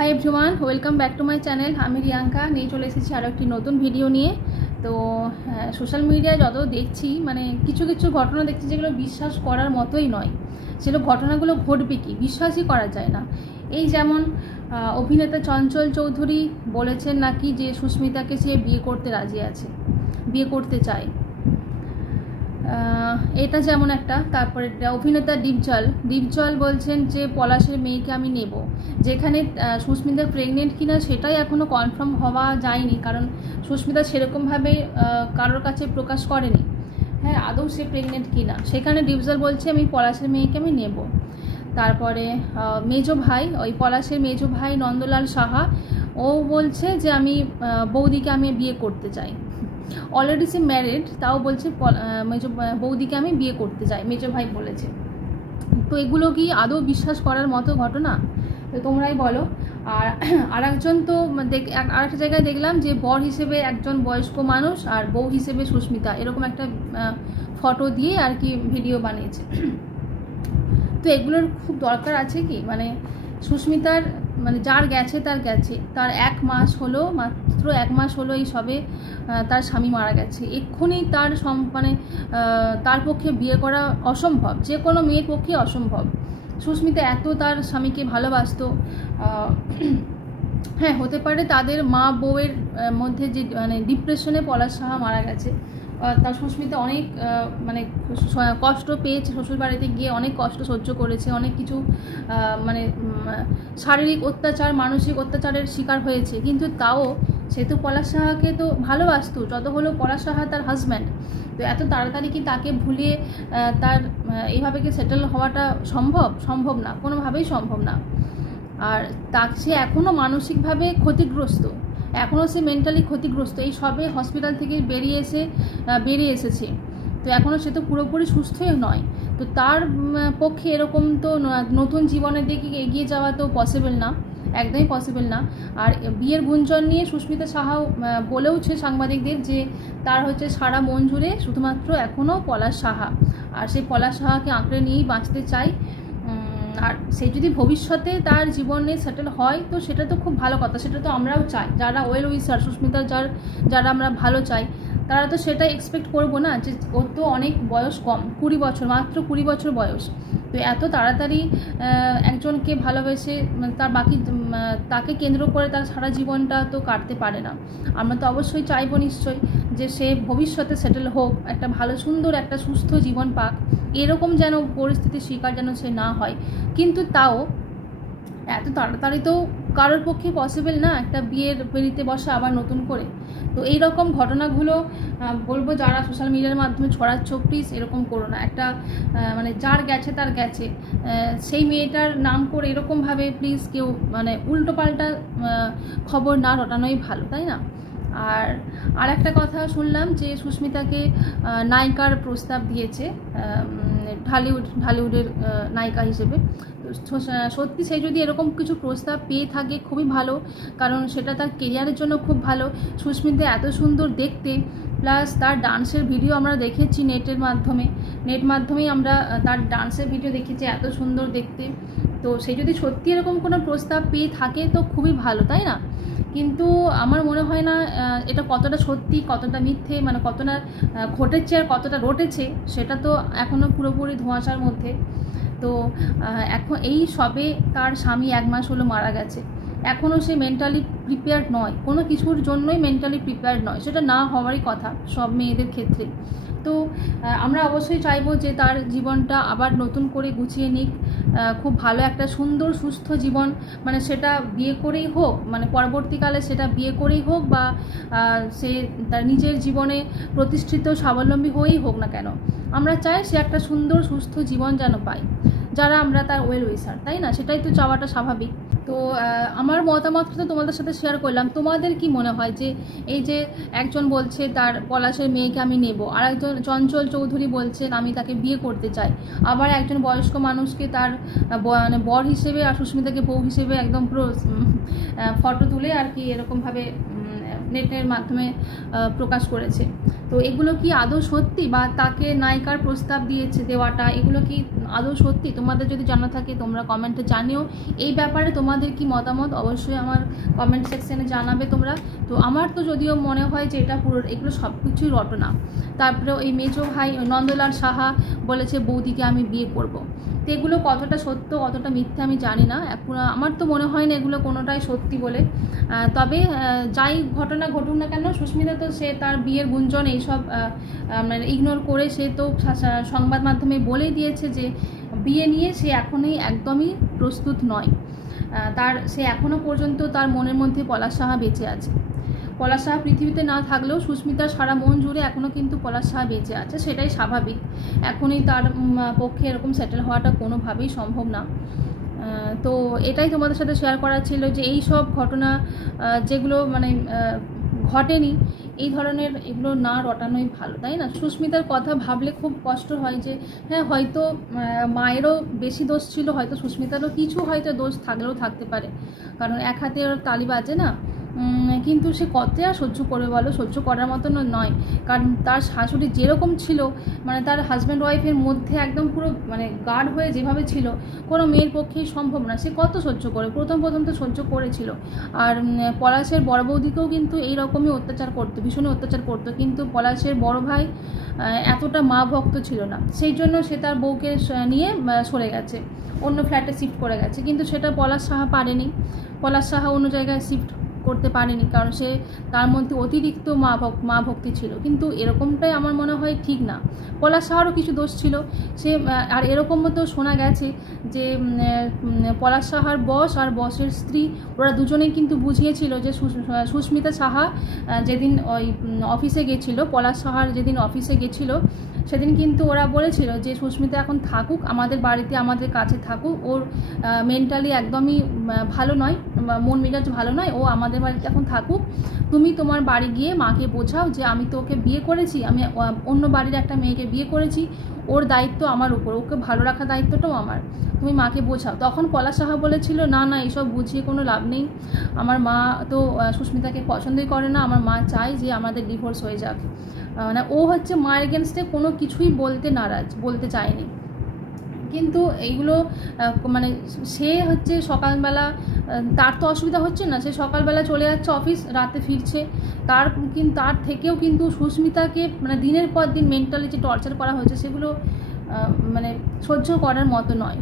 Hi everyone, welcome back to my channel. আমি রিয়াঙ্কা নিয়ে চলে এসেছি আরও একটি নতুন ভিডিও নিয়ে। তো সোশ্যাল মিডিয়ায় যত দেখছি মানে কিছু কিছু ঘটনা দেখছি যেগুলো বিশ্বাস করার মতোই নয়। সেগুলো ঘটনাগুলো ঘটবে কি বিশ্বাসই করা যায় না। এই যেমন অভিনেতা চঞ্চল চৌধুরী বলেছেন নাকি যে সুস্মিতাকে সে বিয়ে করতে রাজি আছে, বিয়ে করতে চায়, এটা যেমন একটা। তারপরে অভিনেতা দীপজল বলছেন যে পলাশের মেয়েকে আমি নেব, যেখানে সুস্মিতা প্রেগনেন্ট কিনা সেটাই এখনও কনফার্ম হওয়া যায়নি, কারণ সুস্মিতা সেরকমভাবে কারোর কাছে প্রকাশ করেনি হ্যাঁ আদৌ সে প্রেগনেন্ট কিনা। সেখানে দীপজল বলছে আমি পলাশের মেয়েকে আমি নেব। তারপরে মেজো ভাই, ওই পলাশের মেজো ভাই নন্দলাল সাহা, ও বলছে যে আমি বৌদিকে আমি বিয়ে করতে চাই। অলরেডি সে ম্যারিড, তাও বলছে মেজো বৌদিকে আমি বিয়ে করতে চাই, মেজো ভাই বলেছে। তো এগুলো কি আদৌ বিশ্বাস করার মতো ঘটনা? তো তোমরাই বলো। আর আরেকজন তো আরেকটা জায়গায় দেখলাম যে বর হিসেবে একজন বয়স্ক মানুষ আর বউ হিসেবে সুস্মিতা, এরকম একটা ফটো দিয়ে আর কি ভিডিও বানিয়েছে। তো এগুলোর খুব দরকার আছে কি? মানে সুস্মিতার মানে যার গেছে তার গেছে, তার 1 মাস হলো, মাত্র 1 মাস হলো এই সবে তার স্বামী মারা গেছে। এক্ষুনি তার মানে তার পক্ষে বিয়ে করা অসম্ভব, যে কোনো মেয়ের পক্ষে অসম্ভব। সুস্মিতা এত তার স্বামীকে ভালোবাসতো। হ্যাঁ হতে পারে তাদের মা বউয়ের মধ্যে যে মানে ডিপ্রেশনে পলাশ সাহা মারা গেছে, তার সুস্মিতা অনেক মানে কষ্ট পেয়েছে, শ্বশুরবাড়িতে গিয়ে অনেক কষ্ট সহ্য করেছে, অনেক কিছু মানে শারীরিক অত্যাচার মানসিক অত্যাচারের শিকার হয়েছে। কিন্তু তাও সে তো পলাশ সাহাকে তো ভালোবাসতো, যত হলো পলাশ সাহা তার হাজব্যান্ড। তো এত তাড়াতাড়ি কি তাকে ভুলিয়ে তার এইভাবে কি সেটেল হওয়াটা সম্ভব না, কোনোভাবেই সম্ভব না। আর সে এখনও মানসিকভাবে ক্ষতিগ্রস্ত, এখনও সে মেন্টালি ক্ষতিগ্রস্ত। এই সবে হসপিটাল থেকে বেরিয়ে এসেছে, তো এখনও সে তো পুরোপুরি সুস্থই নয়। তো তার পক্ষে এরকম তো নতুন জীবনের দিকে এগিয়ে যাওয়া তো পসিবল না, একদমই পসিবল না। আর বিয়ের গুঞ্জন নিয়ে সুস্মিতা সাহাও বলেওছে সাংবাদিকদের যে তার হচ্ছে সারা মন জুড়ে শুধুমাত্র এখনও পলাশ সাহা, আর সেই পলাশ সাহাকে আঁকড়ে নিয়েই বাঁচতে চায়। আর সে যদি ভবিষ্যতে তার জীবনে সেটেল হয় তো সেটা তো খুব ভালো কথা, সেটা তো আমরাও চাই, যারা ওয়েল উইসার সুস্মিতার যারা আমরা ভালো চাই তারা তো সেটা এক্সপেক্ট করবো না যে ওর তো অনেক বয়স কম, 20 বছর, মাত্র 20 বছর বয়স। তো এত তাড়াতাড়ি একজনকে ভালোবেসে তাকে কেন্দ্র করে তার সারা জীবনটা তো কাটতে পারে না। আমরা তো অবশ্যই চাইবো নিশ্চয়ই যে সে ভবিষ্যতে সেটেল হোক, একটা ভালো সুন্দর একটা সুস্থ জীবন পাক, এরকম যেন পরিস্থিতির শিকার যেন সে না হয়। কিন্তু তাও এত তাড়াতাড়ি তো কারোর পক্ষে পসিবল না একটা বিয়ের বেরিতে বসা আবার নতুন করে। তো এই রকম ঘটনাগুলো বলবো যারা সোশ্যাল মিডিয়ার মাধ্যমে ছড়াচ্ছ প্লিজ এরকম করো না। একটা মানে যার গেছে তার গেছে, সেই মেয়েটার নাম করে এরকমভাবে প্লিজ কেউ মানে উল্টোপাল্টা খবর না রটানোই ভালো, তাই না? আর একটা কথা শুনলাম যে সুস্মিতাকে নায়িকার প্রস্তাব দিয়েছে ঢালিউডের নায়িকা হিসেবে। সত্যি সে যদি এরকম কিছু প্রস্তাব পেয়ে থাকে খুবই ভালো, কারণ সেটা তার কেরিয়ারের জন্য খুব ভালো। সুস্মিতা এত সুন্দর দেখতে, প্লাস তার ডান্সের ভিডিও আমরা দেখেছি নেট মাধ্যমেই আমরা তার ডান্সের ভিডিও দেখেছি, এত সুন্দর দেখতে। তো সে যদি সত্যি এরকম কোনো প্রস্তাব পেয়ে থাকে তো খুবই ভালো, তাই না? কিন্তু আমার মনে হয় না এটা কতটা সত্যি কতটা মিথ্যে, মানে কতটা ঘটেছে আর কতটা রটেছে সেটা তো এখনও পুরোপুরি ধোঁয়াশার মধ্যে। তো এখন এই সবে তার স্বামী 1 মাস হলো মারা গেছে, এখনও সে মেন্টালি প্রিপেয়ার্ড নয়, কোনো কিছুর জন্যই মেন্টালি প্রিপেয়ার্ড নয়, সেটা না হওয়ারই কথা সব মেয়েদের ক্ষেত্রে। তো আমরা অবশ্যই চাইবো যে তার জীবনটা আবার নতুন করে গুছিয়ে নিক, খুব ভালো একটা সুন্দর সুস্থ জীবন, মানে সেটা বিয়ে করেই হোক, মানে পরবর্তীকালে সেটা বিয়ে করেই হোক বা সে তার নিজের জীবনে প্রতিষ্ঠিত স্বাবলম্বী হয়েই হোক না কেন, আমরা চাই সে একটা সুন্দর সুস্থ জীবন যেন পায়, যারা আমরা তার ওয়েল উইসার, তাই না? সেটাই তো চাওয়াটা স্বাভাবিক। তো আমার মতামতটা তো তোমাদের সাথে শেয়ার করলাম। তোমাদের কি মনে হয় যে এই যে একজন বলছে তার পলাশের মেয়েকে আমি নেব, আর একজন চঞ্চল চৌধুরী বলছেন আমি তাকে বিয়ে করতে চাই, আবার একজন বয়স্ক মানুষকে তার মানে বর হিসেবে আর সুস্মিতাকে বউ হিসেবে একদম পুরো ফটো তুলে আর কি এরকমভাবে নেটের মাধ্যমে প্রকাশ করেছে। তো এগুলো কি আদৌ সত্যি, বা তাকে নায়িকার প্রস্তাব দেওয়াটা এগুলো কি আদৌ সত্যি? তোমাদের যদি জানা থাকে তোমরা কমেন্টে জানিও। এই ব্যাপারে তোমাদের কি মতামত অবশ্যই আমার কমেন্ট সেকশনে জানাবে তোমরা। তো আমার তো যদিও মনে হয় যে এটা পুরো এগুলো সব কিছুই রটনা। তারপরেও এই মেজো ভাই নন্দলাল সাহা বলেছে বৌদিকে আমি বিয়ে করব। তো এগুলো কতটা সত্য কতটা মিথ্যে আমি জানি না, এখন আমার তো মনে হয় না এগুলো কোনোটাই সত্যি বলে। তবে যাই ঘটনা ঘটুক না কেন, সুস্মিতা তো সে তার বিয়ের গুঞ্জন এইসব মানে ইগনোর করে সে তো সংবাদ মাধ্যমে বলেই দিয়েছে যে বিয়ে নিয়ে সে এখনই একদমই প্রস্তুত নয়। সে এখনও পর্যন্ত তার মনের মধ্যে পলাশ সাহা বেঁচে আছে। পলাশ সাহা পৃথিবীতে না থাকলেও সুস্মিতার সারা মন জুড়ে এখনও কিন্তু পলাশ সাহা বেঁচে আছে, সেটাই স্বাভাবিক। এখনই তার পক্ষে এরকম সেটেল হওয়াটা কোনোভাবেই সম্ভব না। তো এটাই তোমাদের সাথে শেয়ার করার ছিল যে এই সব ঘটনা যেগুলো মানে ঘটেনি, এই ধরনের এগুলো না রটানোই ভালো, তাই না? সুস্মিতার কথা ভাবলে খুব কষ্ট হয় যে হ্যাঁ হয়তো মায়েরও বেশি দোষ ছিল, হয়তো সুস্মিতারও কিছু হয়তো দোষ থাকলেও থাকতে পারে, কারণ এক হাতে ওর তালি বাজে না। কিন্তু সে কতটা আর সহ্য করবে বলো? সহ্য করার মতন নয়, কারণ তার শাশুড়ি যেরকম ছিল, মানে তার হাজব্যান্ড ওয়াইফের মধ্যে একদম পুরো মানে গার্ড হয়ে যেভাবে ছিল, কোনো মেয়ের পক্ষেই সম্ভব না। সে কত সহ্য করে, প্রথম তো সহ্য করেছিল। আর পলাশের বড় বৌদিকেও কিন্তু এইরকমই অত্যাচার করতো, ভীষণই অত্যাচার করতো, কিন্তু পলাশের বড় ভাই এতটা মা ভক্ত ছিল না, সেই জন্য সে তার বউকে নিয়ে সরে গেছে, অন্য ফ্ল্যাটে শিফট করে গেছে। কিন্তু সেটা পলাশ সাহা পারেনি, পলাশ সাহা অন্য জায়গায় শিফট করতে পারেনি, কারণ সে তার মধ্যে অতিরিক্ত মা ভক্তি ছিল। কিন্তু এরকমটাই আমার মনে হয় ঠিক না, পলাশ সাহারও কিছু দোষ ছিল। সে আর এরকমও তো শোনা গেছে যে পলাশ সাহার বস আর বসের স্ত্রী ওরা দুজনেই কিন্তু বুঝিয়েছিল যে সুস্মিতা সাহা যেদিন ওই অফিসে গেছিলো, পলাশ সাহার যেদিন অফিসে গেছিলো সেদিন কিন্তু ওরা বলেছিল যে সুস্মিতা এখন থাকুক আমাদের বাড়িতে, আমাদের কাছে থাকুক, ওর মেন্টালি একদমই ভালো নয়, মন মেজাজ ভালো নয়, ও আমাদের বাড়িতে এখন থাকুক। তুমি তোমার বাড়ি গিয়ে মাকে বোঝাও যে আমি তো ওকে বিয়ে করেছি, আমি অন্য বাড়ির একটা মেয়েকে বিয়ে করেছি, ওর দায়িত্ব আমার উপর, ওকে ভালো রাখার দায়িত্বটাও আমার, তুমি মাকে বোঝাও। তখন পলাশ সাহা বলেছিল না না এসব বুঝিয়ে কোনো লাভ নেই, আমার মা তো সুস্মিতাকে পছন্দই করে না, আমার মা চায় যে আমাদের ডিভোর্স হয়ে যাক। মানে ও হচ্ছে মায়ের এগেনস্টে কোনো কিছুই বলতে চায়নি। কিন্তু এইগুলো মানে সে হচ্ছে সকালবেলা, তার তো অসুবিধা হচ্ছে না, সে সকালবেলা চলে যাচ্ছে অফিস, রাতে ফিরছে, তার থেকেও কিন্তু সুস্মিতাকে মানে দিনের পর দিন মেন্টালি যে টর্চার করা হয়েছে সেগুলো মানে সহ্য করার মতো নয়।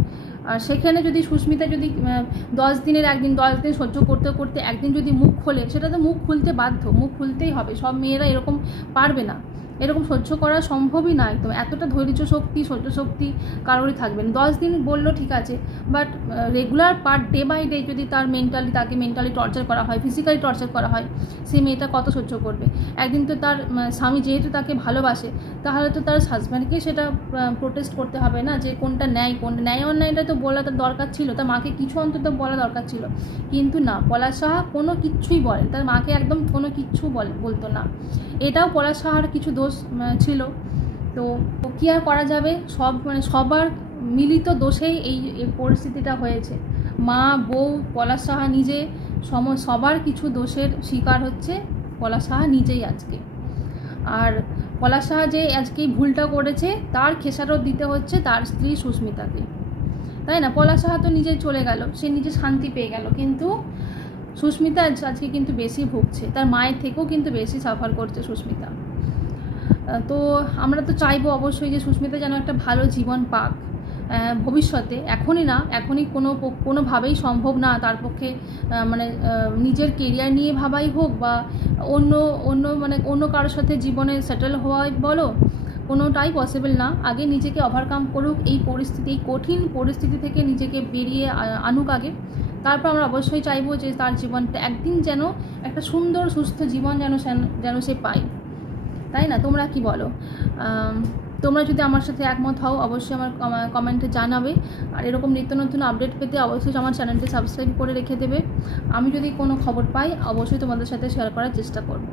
আর সেখানে যদি সুস্মিতা যদি 10 দিনের 1 দিন 10 দিন সহ্য করতে করতে একদিন যদি মুখ খোলে, সেটা তো মুখ খুলতে বাধ্য, মুখ খুলতেই হবে, সব মেয়েরা এরকম পারবে না, এরকম সহ্য করা সম্ভবই নয়। তো এতটা ধৈর্য শক্তি সহ্য শক্তি কারোরই থাকবে না। 10 দিন বললো ঠিক আছে, but regular day by day যদি তাকে মেন্টালি টর্চার করা হয়, ফিজিক্যালি টর্চার করা হয়, সেই মেয়েটা কত সহ্য করবে? একদিন তো তার স্বামী যেহেতু তাকে ভালোবাসে, তাহলে তো তার হাজব্যান্ডকে সেটা প্রোটেস্ট করতে হবে না, যে কোনটা ন্যায় অন্যায়টা তো বলা তার দরকার ছিল, তার মাকে কিছু অন্তত বলা দরকার ছিল। কিন্তু না, পলাশ সাহা কোনো কিচ্ছুই বলেন, তার মাকে একদম কোনো কিচ্ছু বলতো না। এটাও পলাশ সাহার কিছু দোষ ছিল। তো কী আর করা যাবে, সবার মিলিত দোষেই এই পরিস্থিতিটা হয়েছে। মা, বউ, পলাশ সাহা নিজে, সবার কিছু দোষের শিকার হচ্ছে পলাশ সাহা নিজেই আজকে। আর পলাশ সাহা যে আজকে এই ভুলটা করেছে তার খেসারত দিতে হচ্ছে তার স্ত্রী সুস্মিতাকে, তাই না? পলাশ সাহা তো নিজে চলে গেল, সে নিজে শান্তি পেয়ে গেল, কিন্তু সুস্মিতা আজকে কিন্তু বেশি ভুগছে, তার মায়ের থেকেও কিন্তু বেশি সাফার করছে সুস্মিতা। তো আমরা তো চাইবো অবশ্যই যে সুস্মিতা যেন একটা ভালো জীবন পাক ভবিষ্যতে, এখনই না, এখনই কোনোভাবেই সম্ভব না তার পক্ষে, মানে নিজের কেরিয়ার নিয়ে ভাবাই হোক বা অন্য কারোর সাথে জীবনে সেটেল হওয়াই বলো, কোনোটাই পসিবল না। আগে নিজেকে ওভারকাম করুক, এই কঠিন পরিস্থিতি থেকে নিজেকে বেরিয়ে আনুক আগে, তারপর আমরা অবশ্যই চাইবো যে তার জীবনটা একদিন যেন একটা সুন্দর সুস্থ জীবন যেন সে পায়, তাই না? তোমরা কি বলো? তোমরা যদি আমার সাথে একমত হও অবশ্যই আমার কমেন্টে জানাবে। আর এরকম নিত্য নতুন আপডেট পেতে অবশ্যই আমার চ্যানেলটি সাবস্ক্রাইব করে রেখে দেবে। আমি যদি কোনো খবর পাই অবশ্যই তোমাদের সাথে শেয়ার করার চেষ্টা করব।